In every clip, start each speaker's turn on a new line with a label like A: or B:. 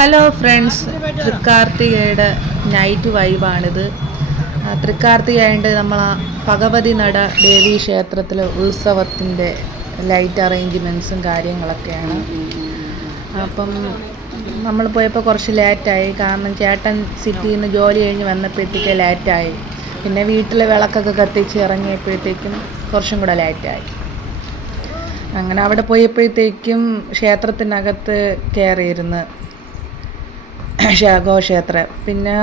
A: Hello friends തൃക്കാർത്തികയുടെ night വൈബാണിത് തൃക്കാർത്തികയായിട്ട് നമ്മൾ ഭഗവതി നട ദേവീ ക്ഷേത്രത്തിലെ ഉത്സവത്തിന്റെ ലൈറ്റ് അറേഞ്ച്മെന്റ്സും കാര്യങ്ങളൊക്കെയാണ്. അപ്പം നമ്മൾ പോയപ്പോൾ കുറച്ച് ലേറ്റായി കാരണം ചേട്ടൻ സിറ്റിയിൽ നിന്ന് ജോലി കഴിഞ്ഞ് വന്നപ്പോഴത്തേക്ക് ലേറ്റായി പിന്നെ വീട്ടിലെ വിളക്കൊക്കെ കത്തിച്ച് ഇറങ്ങിയപ്പോഴത്തേക്കും കുറച്ചും കൂടെ ലേറ്റായി അങ്ങനെ അവിടെ പോയപ്പോഴത്തേക്കും ക്ഷേത്രത്തിനകത്ത് കയറിയിരുന്ന് ക്ഷേത്രം പിന്നെ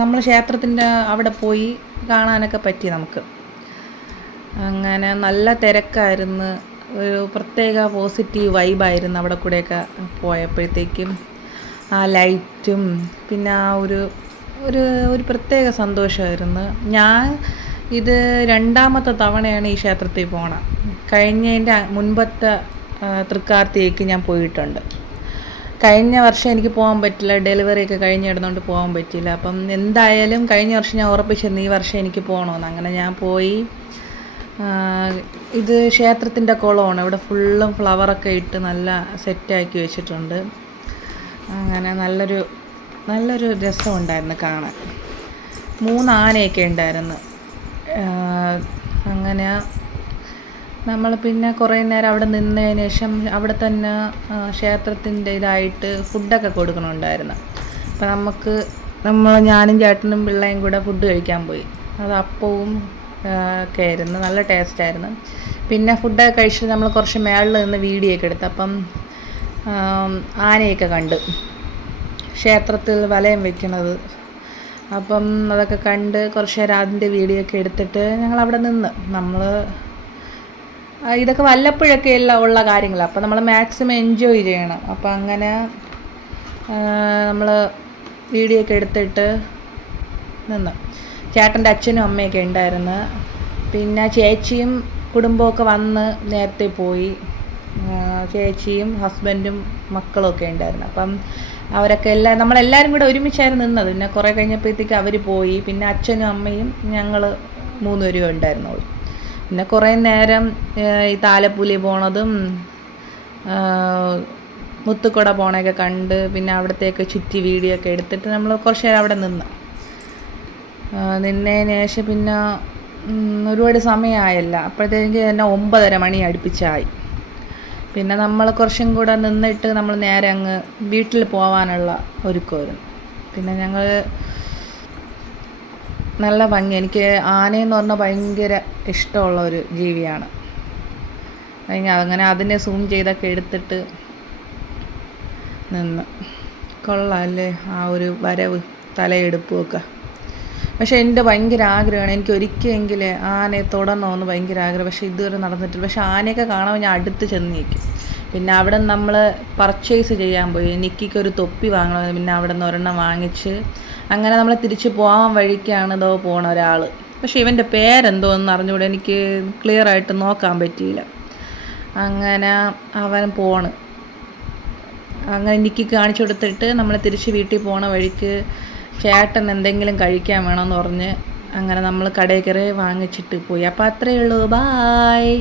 A: നമ്മൾ ക്ഷേത്രത്തിന്റെ അവിടെ പോയി കാണാനൊക്കെ പറ്റി നമുക്ക്. അങ്ങനെ നല്ല തിരക്കായിരുന്നു. ഒരു പ്രത്യേക പോസിറ്റീവ് വൈബായിരുന്നു അവിടെ കൂടെയൊക്കെ പോയപ്പോഴത്തേക്കും. ആ ലൈറ്റും പിന്നെ ആ ഒരു ഒരു ഒരു പ്രത്യേക സന്തോഷമായിരുന്നു. ഞാൻ ഇത് രണ്ടാമത്തെ തവണയാണ് ഈ ക്ഷേത്രത്തിൽ പോണത്. കഴിഞ്ഞതിന്റെ മുൻപത്തെ തൃക്കാർത്തിയേക്ക് ഞാൻ പോയിട്ടുണ്ട്. കഴിഞ്ഞ വർഷം എനിക്ക് പോകാൻ പറ്റില്ല. ഡെലിവറി ഒക്കെ കഴിഞ്ഞ് കിടന്നുകൊണ്ട് പോകാൻ പറ്റില്ല അപ്പം എന്തായാലും കഴിഞ്ഞ വർഷം ഞാൻ ഉറപ്പിച്ചിരുന്നു ഈ വർഷം എനിക്ക് പോകണമെന്ന് അങ്ങനെ ഞാൻ പോയി. ഇത് ക്ഷേത്രത്തിന്റെ കുളമാണ്. ഇവിടെ ഫുള്ളും ഫ്ലവറൊക്കെ ഇട്ട് നല്ല സെറ്റാക്കി വെച്ചിട്ടുണ്ട്. അങ്ങനെ നല്ലൊരു നല്ലൊരു രസമുണ്ടായിരുന്നു കാണാൻ. മൂന്ന് ആനയൊക്കെ ഉണ്ടായിരുന്നു. അങ്ങനെ നമ്മൾ പിന്നെ കുറേ നേരം അവിടെ നിന്നതിന് ശേഷം അവിടെ തന്നെ ക്ഷേത്രത്തിന്റെ ഇതായിട്ട് ഫുഡൊക്കെ കൊടുക്കണുണ്ടായിരുന്നു. അപ്പം നമുക്ക് നമ്മൾ ഞാനും ചേട്ടനും പിള്ളേയും കൂടെ ഫുഡ് കഴിക്കാൻ പോയി. അത് അപ്പവും ഒക്കെ ആയിരുന്നു. നല്ല ടേസ്റ്റായിരുന്നു പിന്നെ ഫുഡൊക്കെ കഴിച്ചിട്ട് നമ്മൾ കുറച്ച് മേളിൽ നിന്ന് വീഡിയോ ഒക്കെ എടുത്തു അപ്പം ആനയൊക്കെ കണ്ട്. ക്ഷേത്രത്തിൽ വലയം വെക്കുന്നത്. അപ്പം അതൊക്കെ കണ്ട് കുറച്ച് നേരം അതിന്റെ വീഡിയോ ഒക്കെ എടുത്തിട്ട് ഞങ്ങൾ അവിടെ നിന്ന്. നമ്മൾ ഇതൊക്കെ വല്ലപ്പോഴൊക്കെ എല്ലാം ഉള്ള കാര്യങ്ങളാണ് അപ്പോൾ നമ്മൾ മാക്സിമം എൻജോയ് ചെയ്യണം. അപ്പോൾ അങ്ങനെ നമ്മൾ വീഡിയോ ഒക്കെ എടുത്തിട്ട് നിന്ന്. ചേട്ടന്റെ അച്ഛനും അമ്മയൊക്കെ ഉണ്ടായിരുന്നു. പിന്നെ ചേച്ചിയും കുടുംബമൊക്കെ വന്ന് നേരത്തെ പോയി. ചേച്ചിയും ഹസ്ബൻഡും മക്കളൊക്കെ ഉണ്ടായിരുന്നു. അപ്പം അവരൊക്കെ എല്ലാം നമ്മളെല്ലാവരും കൂടെ ഒരുമിച്ചായിരുന്നു നിന്നത്. പിന്നെ കുറേ കഴിഞ്ഞപ്പോഴത്തേക്ക് അവർ പോയി. പിന്നെ അച്ഛനും അമ്മയും ഞങ്ങൾ മൂന്നുപേരും ഉണ്ടായിരുന്നു. പിന്നെ കുറേ നേരം ഈ താലപ്പൂലി പോണതും മുത്തുക്കുട പോണൊക്കെ കണ്ട് പിന്നെ അവിടത്തേക്ക് ചുറ്റി വീഡിയോ ഒക്കെ എടുത്തിട്ട് നമ്മൾ കുറച്ച് നേരം അവിടെ നിന്ന്. നിന്നതിന് ശേഷം പിന്നെ ഒരുപാട് സമയമായല്ല അപ്പോഴത്തേക്ക് തന്നെ ഒമ്പതര മണി അടുപ്പിച്ചായി. പിന്നെ നമ്മൾ കുറച്ചും കൂടെ നിന്നിട്ട് നമ്മൾ നേരെ അങ്ങ് വീട്ടിൽ പോകാനുള്ള ഒരുക്കമായിരുന്നു. പിന്നെ ഞങ്ങൾ നല്ല ഭംഗി. എനിക്ക് ആനയെന്ന് പറഞ്ഞാൽ ഭയങ്കര ഇഷ്ടമുള്ള ഒരു ജീവിയാണ്. അങ്ങനെ അതിനെ സൂം ചെയ്തൊക്കെ എടുത്തിട്ട് നിന്ന്. കൊള്ളാം അല്ലേ? ആ ഒരു വരവ് തലയെടുപ്പും ഒക്കെ പക്ഷേ എന്റെ ഭയങ്കര ആഗ്രഹമാണ്. എനിക്ക് ഒരിക്കലെങ്കിൽ ആനയെ തൊടണമെന്ന് ഭയങ്കര ആഗ്രഹം. പക്ഷേ ഇതുവരെ നടന്നിട്ടില്ല. പക്ഷേ ആനയൊക്കെ കാണാൻ ഞാൻ അടുത്ത് ചെന്ന് നിൽക്കും. പിന്നെ അവിടെ നമ്മൾ പർച്ചേസ് ചെയ്യാൻ പോയി. നിക്കിക്ക് ഒരു തൊപ്പി വാങ്ങണമെന്ന് പിന്നെ അവിടെ നിന്ന് ഒരെണ്ണം വാങ്ങിച്ച് അങ്ങനെ നമ്മൾ തിരിച്ചു പോകാൻ വഴിക്കാണ് പോണ ഒരാൾ പക്ഷേ ഇവന്റെ പേരെന്തോന്ന് അറിഞ്ഞുകൂടെ എനിക്ക് ക്ലിയർ ആയിട്ട് നോക്കാൻ പറ്റിയില്ല. അങ്ങനെ അവൻ പോണ്. അങ്ങനെ എനിക്ക് കാണിച്ചു കൊടുത്തിട്ട് നമ്മൾ തിരിച്ച് വീട്ടിൽ പോണ വഴിക്ക് ചേട്ടൻ എന്തെങ്കിലും കഴിക്കാൻ വേണമെന്ന് പറഞ്ഞ് അങ്ങനെ നമ്മൾ കടയിൽ കയറി വാങ്ങിച്ചിട്ട് പോയി. അപ്പോൾ അത്രയേ ഉള്ളൂ. ബായ്